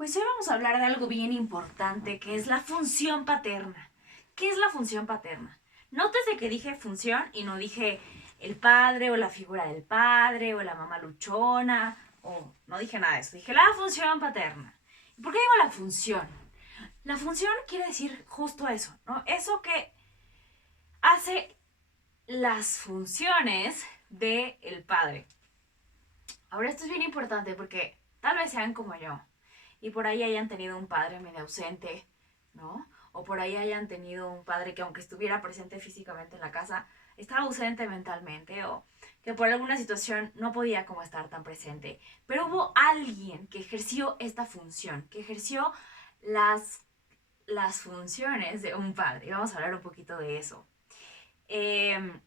Pues hoy vamos a hablar de algo bien importante, que es la función paterna. ¿Qué es la función paterna? Nótese que dije función y no dije el padre o la figura del padre o la mamá luchona o no dije nada de eso. Dije la función paterna. ¿Y por qué digo la función? La función quiere decir justo eso, ¿no? Eso que hace las funciones del padre. Ahora esto es bien importante porque tal vez sean como yo y por ahí hayan tenido un padre medio ausente, ¿no? O por ahí hayan tenido un padre que aunque estuviera presente físicamente en la casa, estaba ausente mentalmente o que por alguna situación no podía como estar tan presente. Pero hubo alguien que ejerció esta función, que ejerció las, las funciones de un padre. Y vamos a hablar un poquito de eso. Eh,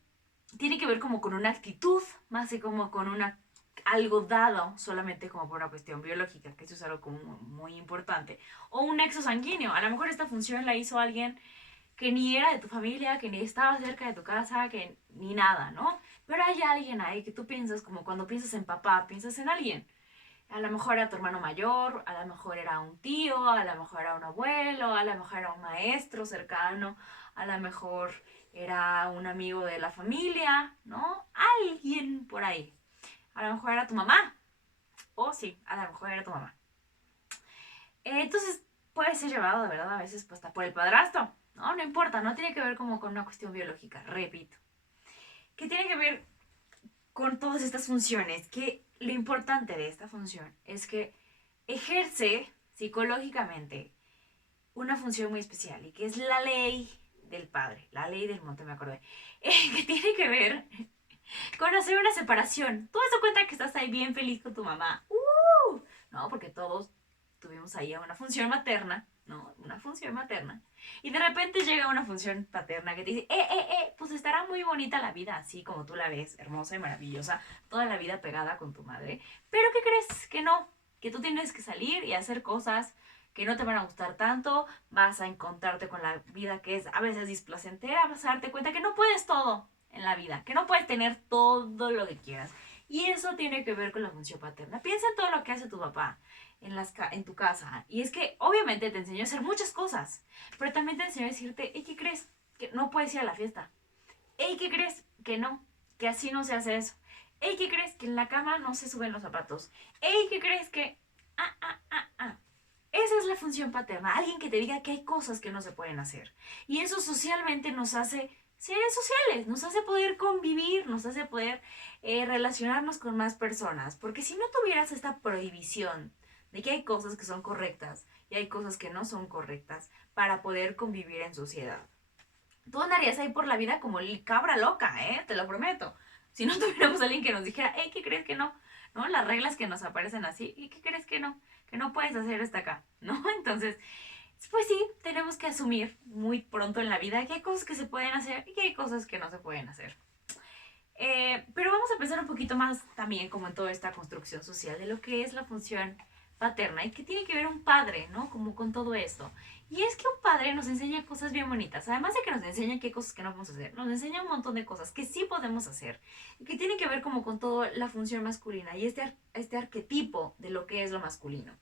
Tiene que ver como con una actitud, más que como con una algo dado solamente como por una cuestión biológica, que eso es algo como muy importante, o un nexo sanguíneo. A lo mejor esta función la hizo alguien que ni era de tu familia, que ni estaba cerca de tu casa, que ni nada, ¿no? Pero hay alguien ahí que tú piensas, como cuando piensas en papá, piensas en alguien. A lo mejor era tu hermano mayor, a lo mejor era un tío, a lo mejor era un abuelo, a lo mejor era un maestro cercano, a lo mejor era un amigo de la familia, ¿no? Alguien por ahí. A lo mejor era tu mamá. O sí, a lo mejor era tu mamá. Entonces puede ser llevado de verdad a veces pues, hasta por el padrastro. No, no importa, no tiene que ver como con una cuestión biológica, repito. ¿Qué tiene que ver con todas estas funciones? Que lo importante de esta función es que ejerce psicológicamente una función muy especial y que es la ley del padre, la ley del monte, me acordé, que tiene que ver con hacer una separación. Tú das cuenta que estás ahí bien feliz con tu mamá. No, porque todos tuvimos ahí una función materna, ¿no? Una función materna. Y de repente llega una función paterna que te dice, pues estará muy bonita la vida, así como tú la ves, hermosa y maravillosa, toda la vida pegada con tu madre. Pero ¿qué crees? Que no, que tú tienes que salir y hacer cosas que no te van a gustar tanto, vas a encontrarte con la vida que es a veces displacentera, vas a darte cuenta que no puedes todo en la vida, que no puedes tener todo lo que quieras. Y eso tiene que ver con la función paterna. Piensa en todo lo que hace tu papá en tu casa. Y es que obviamente te enseñó a hacer muchas cosas, pero también te enseñó a decirte, hey, ¿qué crees? Que no puedes ir a la fiesta. Hey, ¿qué crees? Que no, que así no se hace eso. Hey, ¿qué crees? Que en la cama no se suben los zapatos. Hey, ¿qué crees? Que... Esa es la función paterna, alguien que te diga que hay cosas que no se pueden hacer. Y eso socialmente nos hace seres sociales, nos hace poder convivir, nos hace poder relacionarnos con más personas. Porque si no tuvieras esta prohibición de que hay cosas que son correctas y hay cosas que no son correctas para poder convivir en sociedad, tú andarías ahí por la vida como cabra loca, ¿eh? Te lo prometo. Si no tuviéramos a alguien que nos dijera, hey, ¿qué crees que no? ¿No? Las reglas que nos aparecen así, ¿y qué crees que no? Que no puedes hacer hasta acá, ¿no? Entonces, pues sí, tenemos que asumir muy pronto en la vida que hay cosas que se pueden hacer y que hay cosas que no se pueden hacer. Pero vamos a pensar un poquito más también como en toda esta construcción social de lo que es la función paterna y que tiene que ver un padre, ¿no? Como con todo esto. Y es que un padre nos enseña cosas bien bonitas, además de que nos enseña qué cosas que no podemos hacer, nos enseña un montón de cosas que sí podemos hacer y que tiene que ver como con toda la función masculina y este arquetipo de lo que es lo masculino.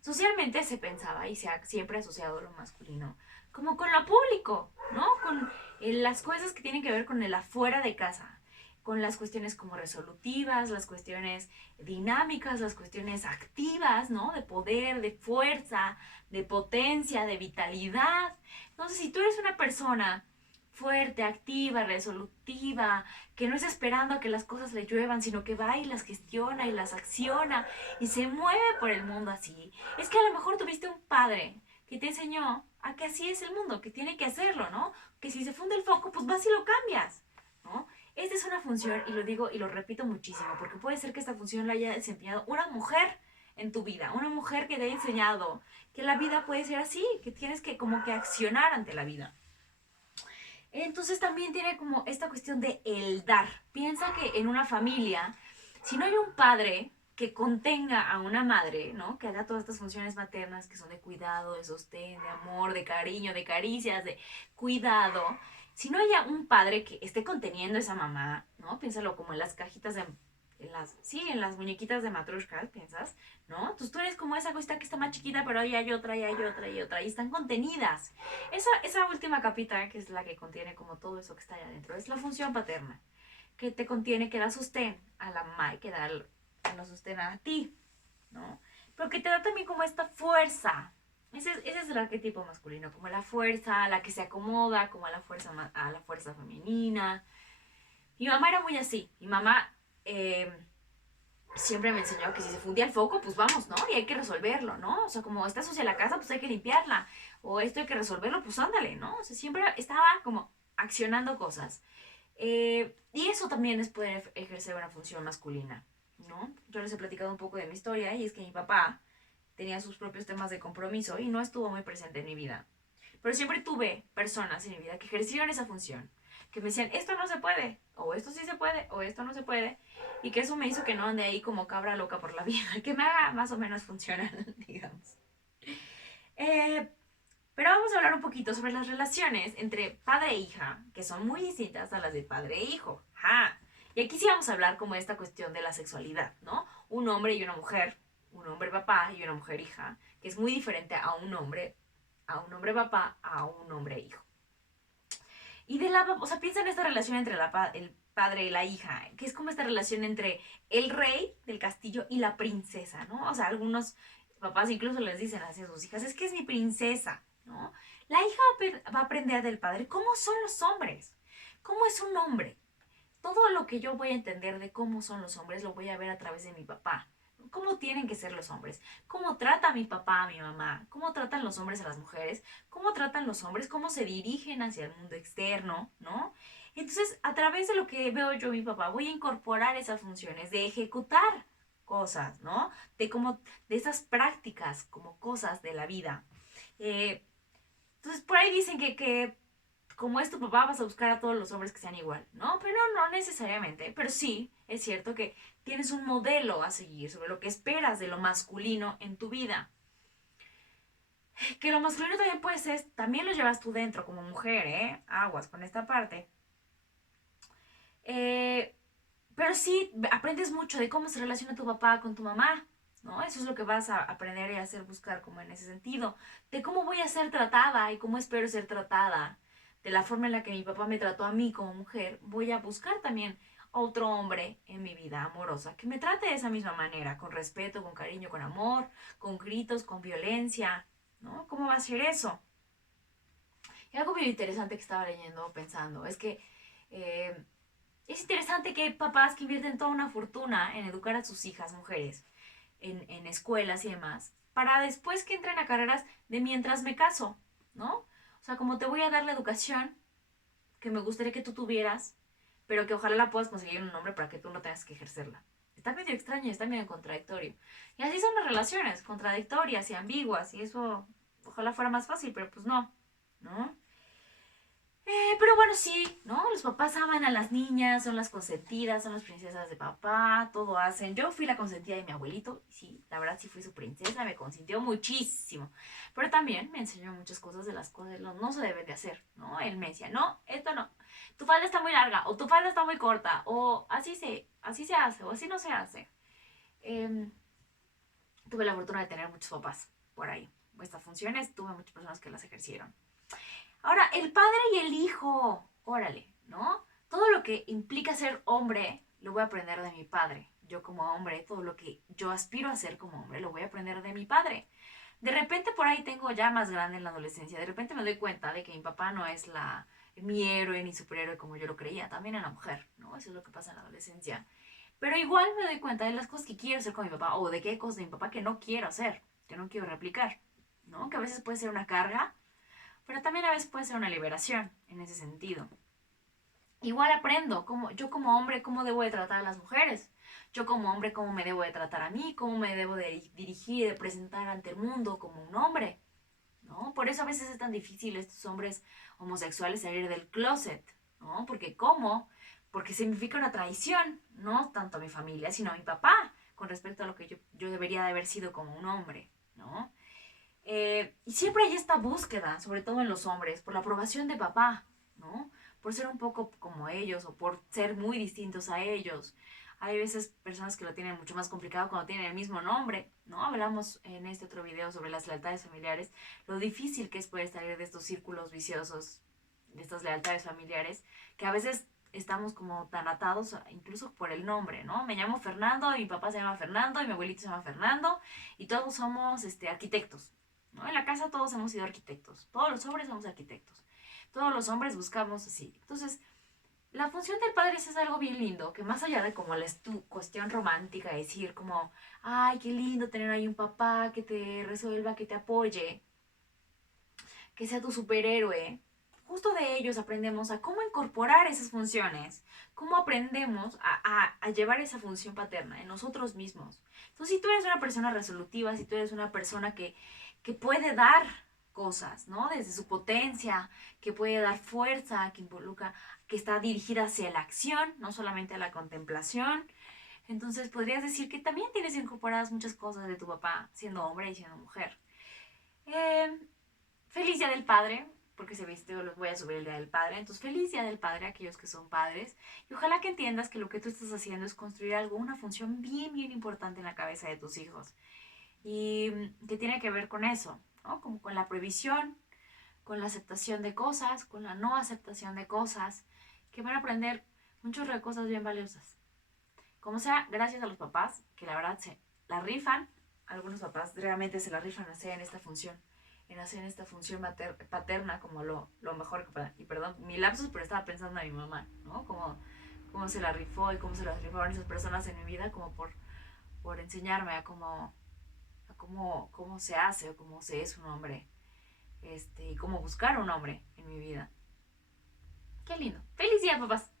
Socialmente se pensaba y se ha siempre asociado lo masculino como con lo público, ¿no? Con las cosas que tienen que ver con el afuera de casa, con las cuestiones como resolutivas, las cuestiones dinámicas, las cuestiones activas, ¿no? De poder, de fuerza, de potencia, de vitalidad. Entonces, si tú eres una persona fuerte, activa, resolutiva, que no está esperando a que las cosas le lluevan, sino que va y las gestiona y las acciona y se mueve por el mundo así. Es que a lo mejor tuviste un padre que te enseñó a que así es el mundo, que tiene que hacerlo, ¿no? Que si se funde el foco, pues vas y lo cambias, ¿no? Esta es una función, y lo digo y lo repito muchísimo, porque puede ser que esta función la haya desempeñado una mujer en tu vida, una mujer que te haya enseñado que la vida puede ser así, que tienes que como que accionar ante la vida. Entonces también tiene como esta cuestión de el dar. Piensa que en una familia, si no hay un padre que contenga a una madre, ¿no? Que haga todas estas funciones maternas que son de cuidado, de sostén, de amor, de cariño, de caricias, de cuidado. Si no haya un padre que esté conteniendo a esa mamá, ¿no? Piénsalo como en las cajitas en las muñequitas de Matrushka, ¿piensas? ¿No? Entonces tú eres como esa cosita que está más chiquita, pero ahí hay otra, y hay otra, y otra, y están contenidas. Esa última capita, que es la que contiene como todo eso que está allá adentro, es la función paterna, que te contiene, que da sostén a la mamá y que da la sostén a ti, ¿no? Pero que te da también como esta fuerza. Ese es el arquetipo masculino, como la fuerza, la que se acomoda, como a la fuerza femenina. Mi mamá era muy así. Mi mamá eh, siempre me enseñó que si se fundía el foco, pues vamos, ¿no? Y hay que resolverlo, ¿no? O sea, como está sucia la casa, pues hay que limpiarla. O esto hay que resolverlo, pues ándale, ¿no? O sea, siempre estaba como accionando cosas. Y eso también es poder ejercer una función masculina, ¿no? Yo les he platicado un poco de mi historia y es que mi papá tenía sus propios temas de compromiso y no estuvo muy presente en mi vida. Pero siempre tuve personas en mi vida que ejercieron esa función, que me decían, esto no se puede, o esto sí se puede, o esto no se puede, y que eso me hizo que no ande ahí como cabra loca por la vida, que me haga más o menos funcionar, digamos. Eh, pero vamos a hablar un poquito sobre las relaciones entre padre e hija, que son muy distintas a las de padre e hijo. ¡Ja! Y aquí sí vamos a hablar como esta cuestión de la sexualidad, ¿no? Un hombre y una mujer, un hombre papá y una mujer hija, que es muy diferente a un hombre papá, a un hombre hijo. Y o sea, piensa en esta relación entre el padre y la hija, que es como esta relación entre el rey del castillo y la princesa, ¿no? O sea, algunos papás incluso les dicen así a sus hijas, es que es mi princesa, ¿no? La hija va a aprender del padre cómo son los hombres, cómo es un hombre. Todo lo que yo voy a entender de cómo son los hombres lo voy a ver a través de mi papá. ¿Cómo tienen que ser los hombres? ¿Cómo trata mi papá a mi mamá? ¿Cómo tratan los hombres a las mujeres? ¿Cómo tratan los hombres? ¿Cómo se dirigen hacia el mundo externo? ¿No? Entonces, a través de lo que veo yo mi papá, voy a incorporar esas funciones de ejecutar cosas, ¿no? De esas prácticas como cosas de la vida. Eh, entonces, por ahí dicen que como es tu papá, vas a buscar a todos los hombres que sean igual, ¿no? Pero no necesariamente. Pero sí, es cierto que tienes un modelo a seguir sobre lo que esperas de lo masculino en tu vida. Que lo masculino también puede ser, también lo llevas tú dentro como mujer, ¿eh? Aguas con esta parte. Eh, pero sí, aprendes mucho de cómo se relaciona tu papá con tu mamá, ¿no? Eso es lo que vas a aprender y hacer buscar como en ese sentido. De cómo voy a ser tratada y cómo espero ser tratada. De la forma en la que mi papá me trató a mí como mujer, voy a buscar también otro hombre en mi vida amorosa que me trate de esa misma manera, con respeto, con cariño, con amor, con gritos, con violencia, ¿no? ¿Cómo va a ser eso? Y algo muy interesante que estaba leyendo, pensando, es que eh, es interesante que hay papás que invierten toda una fortuna en educar a sus hijas mujeres, en escuelas y demás, para después que entren a carreras de mientras me caso, ¿no? O sea, como te voy a dar la educación que me gustaría que tú tuvieras, pero que ojalá la puedas conseguir un hombre para que tú no tengas que ejercerla. Está medio extraño, está medio contradictorio. Y así son las relaciones, contradictorias y ambiguas, y eso ojalá fuera más fácil, pero pues no, ¿no? Pero bueno, sí, ¿no? Los papás aman a las niñas, son las consentidas, son las princesas de papá, todo hacen. Yo fui la consentida de mi abuelito, y sí, la verdad sí fui su princesa, me consintió muchísimo. Pero también me enseñó muchas cosas de las cosas que no se deben de hacer, ¿no? Él me decía, no, esto no. Tu falda está muy larga, o tu falda está muy corta, o así se hace, o así no se hace. Em, Tuve la fortuna de tener muchos papás por ahí. Estas funciones tuve muchas personas que las ejercieron. Ahora, el padre y el hijo, órale, ¿no? Todo lo que implica ser hombre, lo voy a aprender de mi padre. Yo como hombre, todo lo que yo aspiro a ser como hombre, lo voy a aprender de mi padre. De repente por ahí tengo ya más grande en la adolescencia, de repente me doy cuenta de que mi papá no es mi héroe ni superhéroe como yo lo creía, también en la mujer, ¿no? Eso es lo que pasa en la adolescencia. Pero igual me doy cuenta de las cosas que quiero hacer con mi papá o de qué cosas de mi papá que no quiero hacer, que no quiero replicar, ¿no? Que a veces puede ser una carga, pero también a veces puede ser una liberación en ese sentido. Igual aprendo, yo como hombre, cómo debo de tratar a las mujeres. Yo como hombre, cómo me debo de tratar a mí, cómo me debo de dirigir y de presentar ante el mundo como un hombre, ¿no? Por eso a veces es tan difícil estos hombres homosexuales salir del closet, ¿no? Porque ¿cómo? Porque significa una traición, no tanto a mi familia, sino a mi papá, con respecto a lo que yo debería de haber sido como un hombre, ¿no? Y siempre hay esta búsqueda, sobre todo en los hombres, por la aprobación de papá, ¿no? Por ser un poco como ellos o por ser muy distintos a ellos. Hay veces personas que lo tienen mucho más complicado cuando tienen el mismo nombre, ¿no? Hablamos en este otro video sobre las lealtades familiares, lo difícil que es poder salir de estos círculos viciosos, de estas lealtades familiares, que a veces estamos como tan atados incluso por el nombre, ¿no? Me llamo Fernando, y mi papá se llama Fernando, y mi abuelito se llama Fernando, y todos somos arquitectos, ¿no? En la casa todos hemos sido arquitectos, todos los hombres somos arquitectos, todos los hombres buscamos así. Entonces, la función del padre es algo bien lindo, que más allá de como tu cuestión romántica, decir como, ay, qué lindo tener ahí un papá que te resuelva, que te apoye, que sea tu superhéroe, justo de ellos aprendemos a cómo incorporar esas funciones, cómo aprendemos a llevar esa función paterna en nosotros mismos. Entonces, si tú eres una persona resolutiva, si tú eres una persona que puede dar cosas, ¿no? Desde su potencia, que puede dar fuerza, que involucra, que está dirigida hacia la acción, no solamente a la contemplación. Entonces podrías decir que también tienes incorporadas muchas cosas de tu papá, siendo hombre y siendo mujer. Eh, Feliz Día del Padre, porque se viste, los voy a subir el Día del Padre. Entonces, feliz Día del Padre a aquellos que son padres. Y ojalá que entiendas que lo que tú estás haciendo es construir algo, una función bien, bien importante en la cabeza de tus hijos. Y que tiene que ver con eso, ¿no? Como con la previsión, con la aceptación de cosas, con la no aceptación de cosas, que van a aprender muchas cosas bien valiosas. Como sea, gracias a los papás, que la verdad se la rifan. Algunos papás realmente se la rifan hacer en esta función, en hacer esta función paterna como lo mejor que puedan. Y perdón, mi lapsus, pero estaba pensando en mi mamá, ¿no? Cómo se la rifó y cómo se las rifaron esas personas en mi vida, como por enseñarme cómo se hace o cómo se es un hombre, y cómo buscar un hombre en mi vida. Qué lindo. ¡Feliz día, papás!